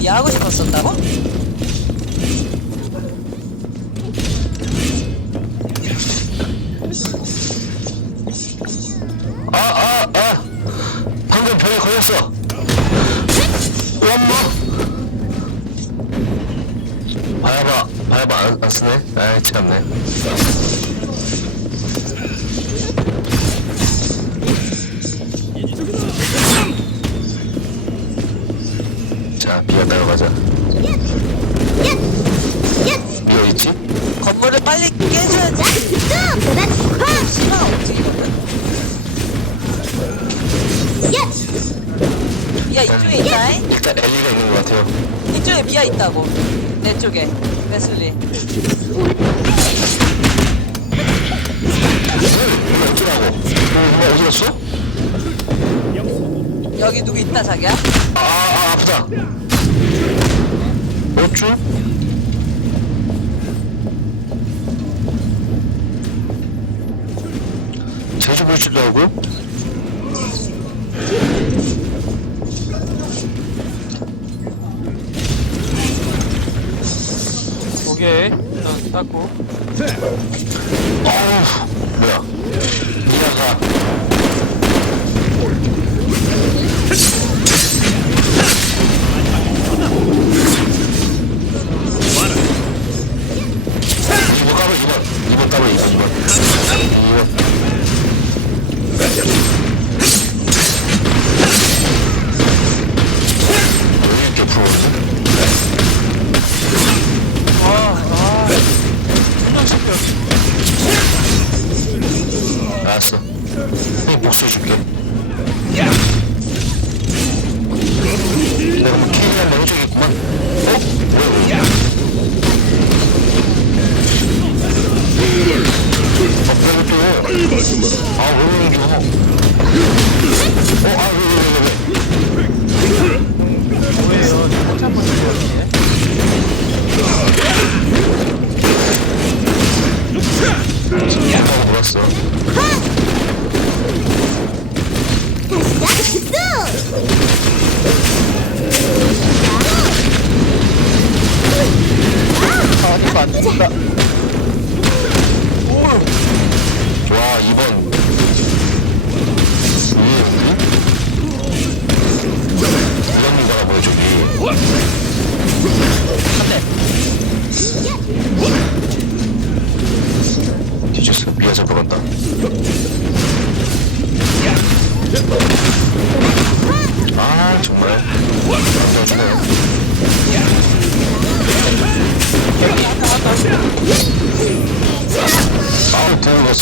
미아 하고 싶었었다고? 아, 아, 아! 방금 벽에 걸렸어! 엄마! 바야바, 바야바 안, 안 쓰네? 아이, 참네. 건물을 빨리 깨줘야지. 시간 어떻게 이쪽에 있다잉? 일단 엘리가 있는 것 같아요. 이쪽에 미아 있다고. 내 쪽에. 이거 어쩌라고? 이거 어디 갔어? 여기 누구 있다 자기야? 아, 아, 아프다. 어쭈? 볼줄 알고? 오케이 일단 닦고 어우,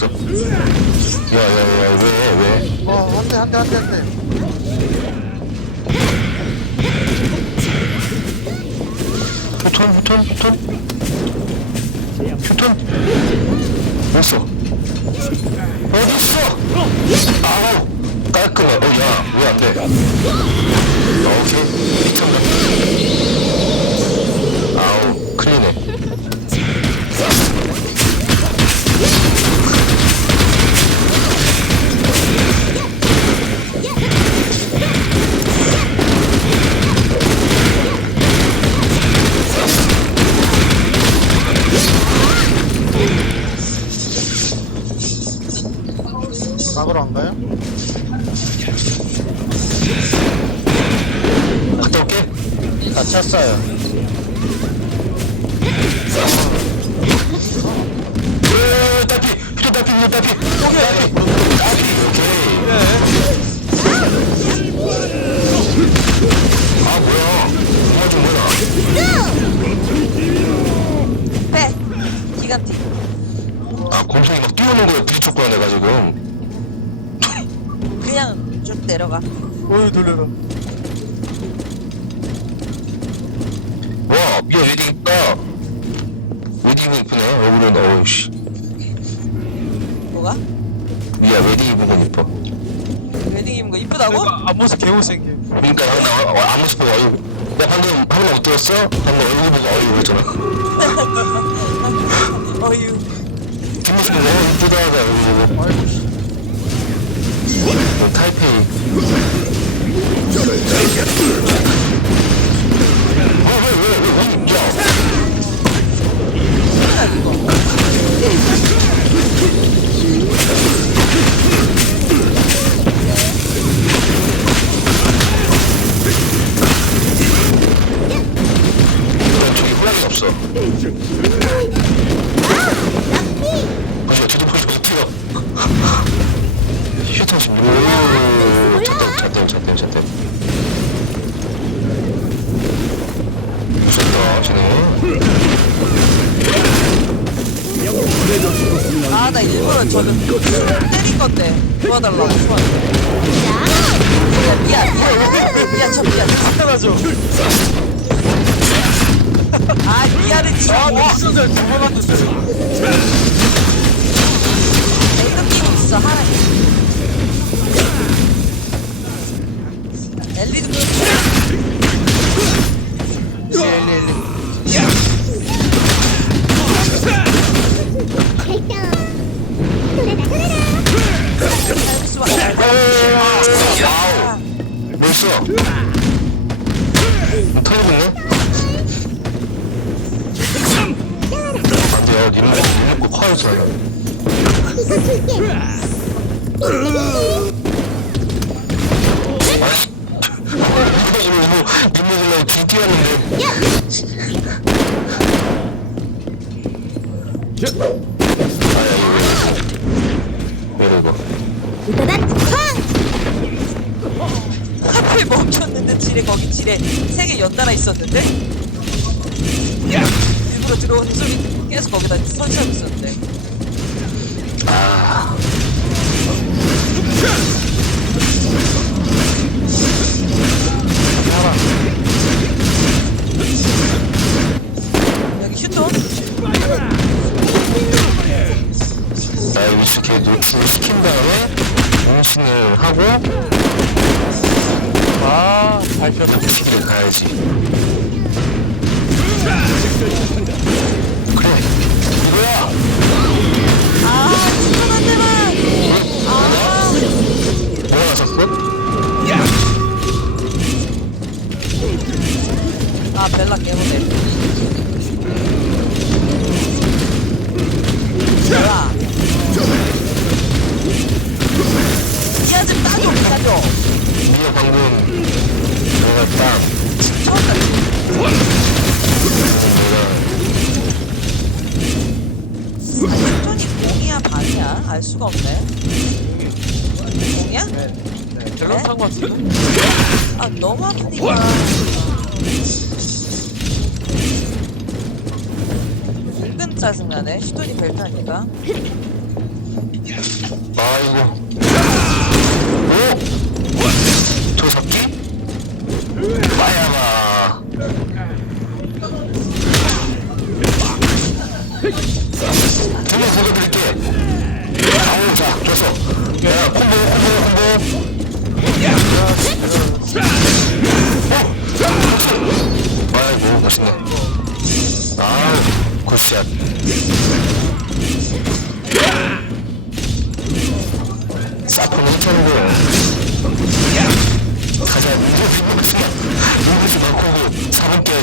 아우, 부어갔어. 야, 야, 야, 왜, 왜? 어 안돼 안돼 안돼 안돼 휴톤, 휴톤, 휴톤. 휴톤. 어딨어? 어딨어? 아우, 깔끔해. 어, 야, 왜 안 돼? 아, 오케이. 미쳤다 아 아, 곰팡이 막 뛰어오는 거에 부딪혔구나, 내가 지금. 그냥 쭉 내려가. 어이 놀래라 와, 미아 웨딩 이쁘다. 웨딩 이쁘네. 얼굴은, 어우, 씨. 뭐가? 미아 웨딩 입은 건 이뻐. 웨딩 입은 거 이쁘다고? 앞모습 개못생겨 그러니까 나, 나, 앞모습 보고, 어이, 야, 방금, 방금 어땠어? 방금 얼굴 보고, 어이, 그랬잖아. 어휴. 어, 뭐, 타이페이. 이거는 저는 때린 건데 도와달라고 소환해. 야, 미안, 미안, 미안, 저 미안. 당연하죠. 아, 미안해, 진짜. 아, 나 시선잘 두번 만졌어요. 끊기고 있어, 하나. 엘리도 엘리, 엘리, 엘리. 와우 멋있어 이거 긴 하필 멈췄는데 지뢰 거기 지뢰 세 개 연달아 있었는데? 일부러 들어오는 소리 계속 거기다 설치하고 있었는데 아 벨라 깨보네. 뭐야 이야 좀 따줘 따줘 이거 방금 내가 딱 휴톤이 공이야 반이야. 알 수가 없네. 공이야? 네, 네. 밸런스 한것 같은데? 아 너무 아프니까 은근 짜증나네 휴톤이 벨타니까 아이고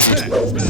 Hey!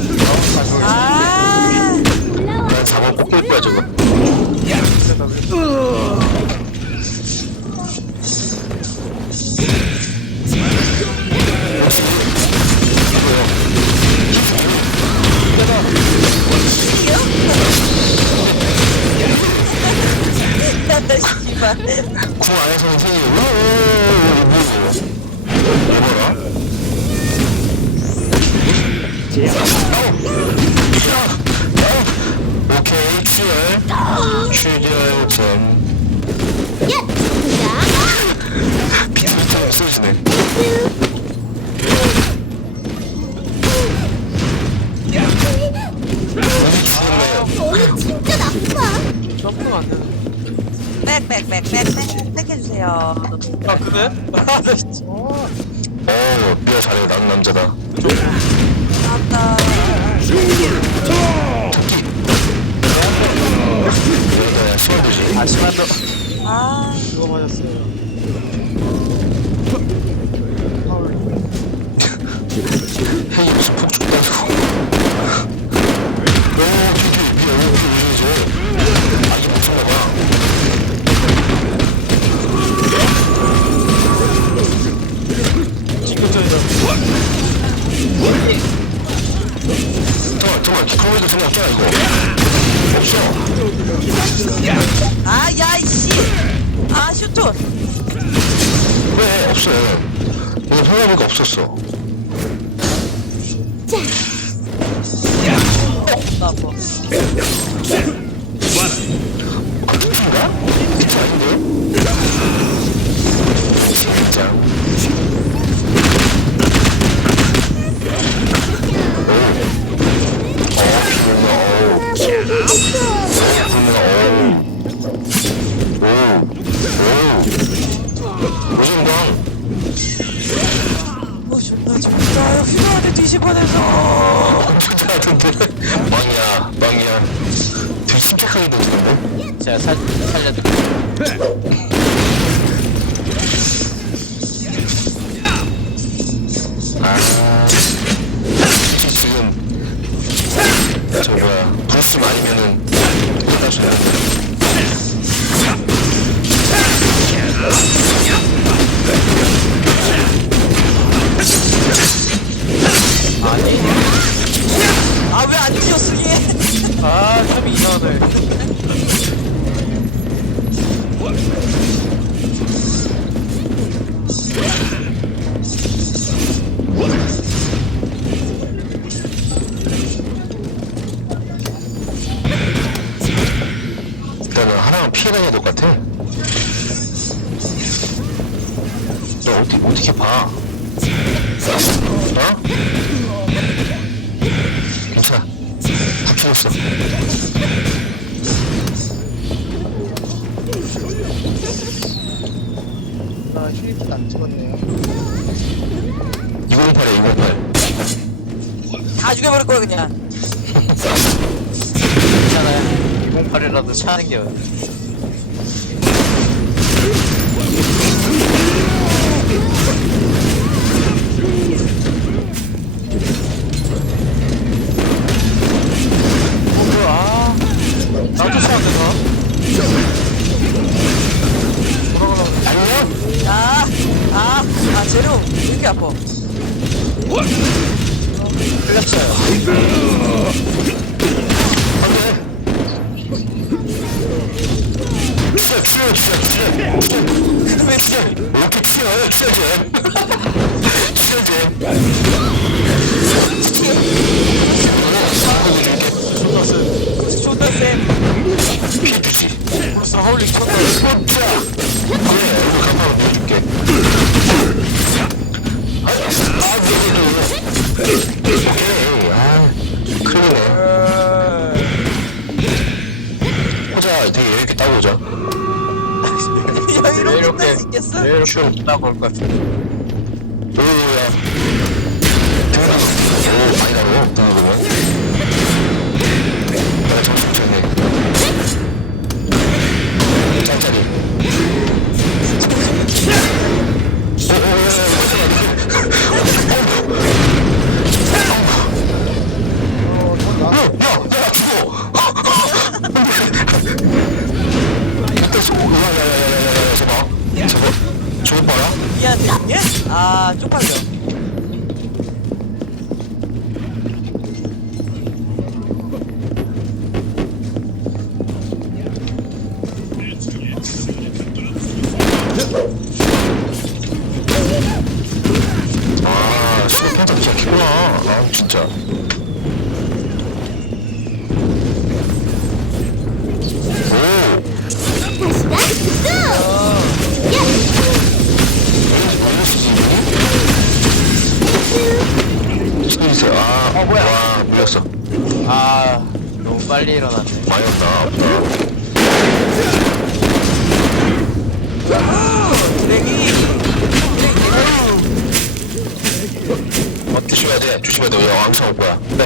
아? 아, 나 진짜. 어 미아 잘해 난 남자다 아까 여기가 심어두지 아. 아 그거 맞았어요. 헤이 무슨 폭 뒤집어내서. 빵이야, 빵이야. 되게 침착하게 던지는데? 제가 살, 살려줄게요. 아, 것 같아. 너 어디, 어떻게 봐? 어? 괜찮아. 다 피웠어. 아, 힐킷 안 찍었네요. 208에 208. 다 죽여버릴 거야, 그냥. 괜찮아요. 208이라도 차는 게. 아, 아, 아, 네 이렇게 따보자. 야, 이렇게, 나고 올것 같아. 오 아, 쪽팔려. 빨리 일어났네. 어, 조심해야 돼. 조심해야 돼. 야, 왕창 올 거야. 네.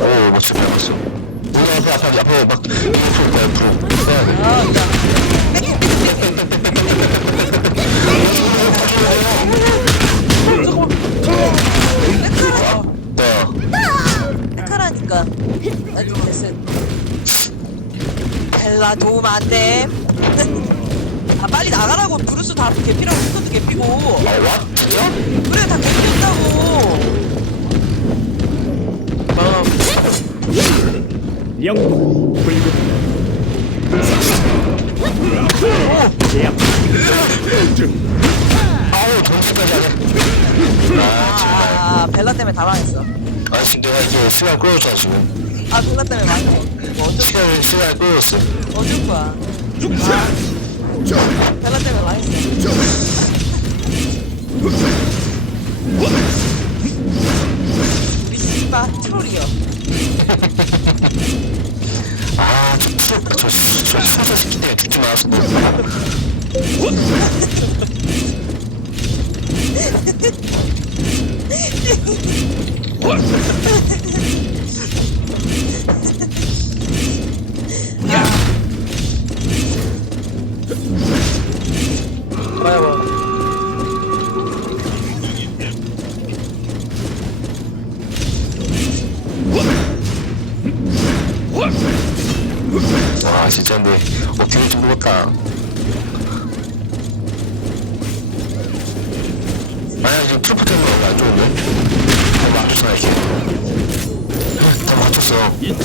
오, 멋지게 밟았어. 우리 앞에, 앞에, 앞에 막, 옆으로 가, 옆으로. 빼야 돼. 아, 야. 메카라. 나, 메카라니까. 나좀 됐어. 벨라 도움 안 돼. 아, 빨리 나가라고. 브루스 다 개피라고, 스쿼드 개피고. 아? 그래, 다 개피였다고. 영웅 해. 아, 아, 벨라 때문에. 정말. 아, 지금 내가 이제 시간 끌어줬잖아, 지금. 아, 벨라 때문에 망했어. 어쩔, 시간을 끌었어 어쩔 거야. 아, 벨라 때문에 많이 했어. 우리 씨바 트롤이요. 아저 소저 새끼 때문에 죽지 말았어 와 진짜 근데 어떻게 될지 모르겠다 만약 지금 트로프 때문에 안 좋은데? 더 맞췄어 이렇게. 더 맞췄어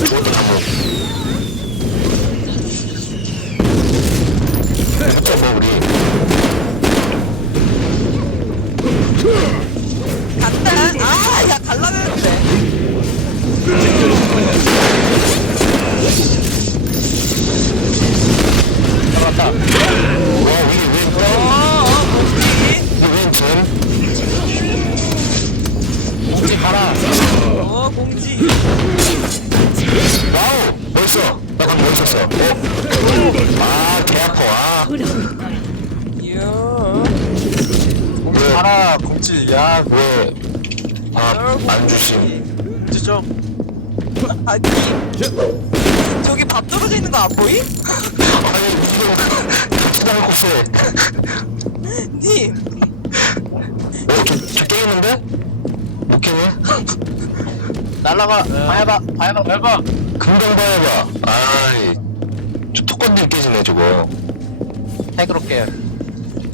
죽었다 다뭐. 저거 우리. 간다. 아, 야, 갈라면는데 멋있어 아. 저기 밥 떨어져 있는 거 안 보이? 수당을 곱해. 니. 어, 저, 저 깨겠는데? 못 깨네? 날라가 봐야봐 봐야봐 봐야봐 금방 봐야 봐. 아이, 저 턱건들 깨지네, 저거. 핵으로 깨요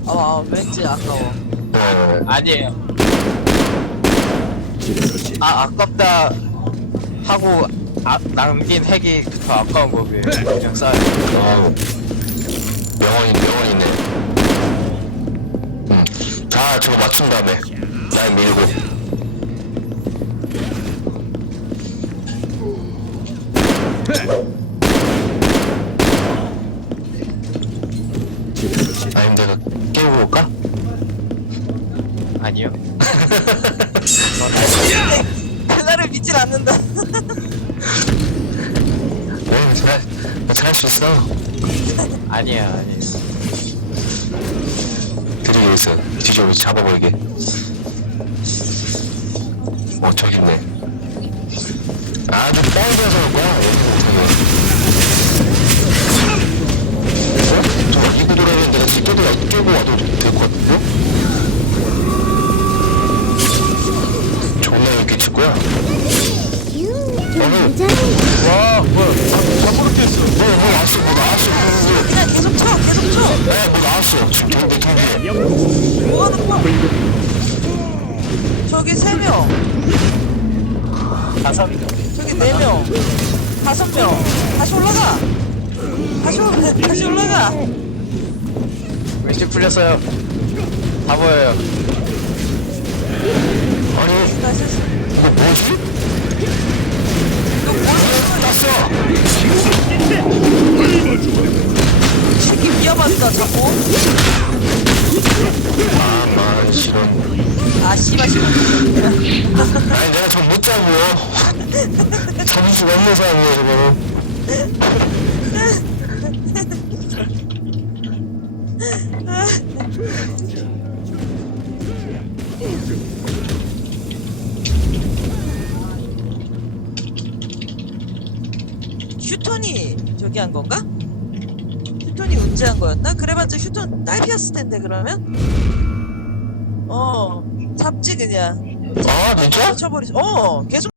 아, 아, 왠지 아까워. 네. 아니에요 아 아깝다 하고 아, 남긴 핵이 더 아까운 거고요 그냥 쏴요 어, 명언이, 명언이네. 음. 자, 저거 맞춘 다음에, 날 밀고. 아니면 내가 깨우고 올까? 아니요 벨라를 믿질 않는다. 네, 잘, 잘할 수 있어. 아니야 아니에요 드리고 있어. 뒤집어 잡아버리게. 어, 저기 있네. 아, 좀 빨개서 그럴 거야. 얘는 못하게. 어? 저거 이고 돌아오는 데가 끼고, 와도 될것 같은데? 존나 여기 친구야. 네, 뭐 나왔어. 지금 경비. 뭐 하는 거야? 저기 세 명, 다섯 저기 네 명, 다섯 명. 다시 올라가. 다시 올라, 다시 올라가. 왠지 풀렸어요 다 보여요 아니, 다시. 이거 뭐지? 이거 뭘 났어? 위험하다 자꾸. 아, 만, 실은. 아 씨발 씨발. 아니 내가 좀못 잡을 수가 없는 사람이야 저거 휴톤이 저기 한 건가? 운지한 거였나? 그래봤자 휴톤 딸피였을 텐데 그러면? 어 잡지 그냥 아 진짜? 쳐버리지 어 계속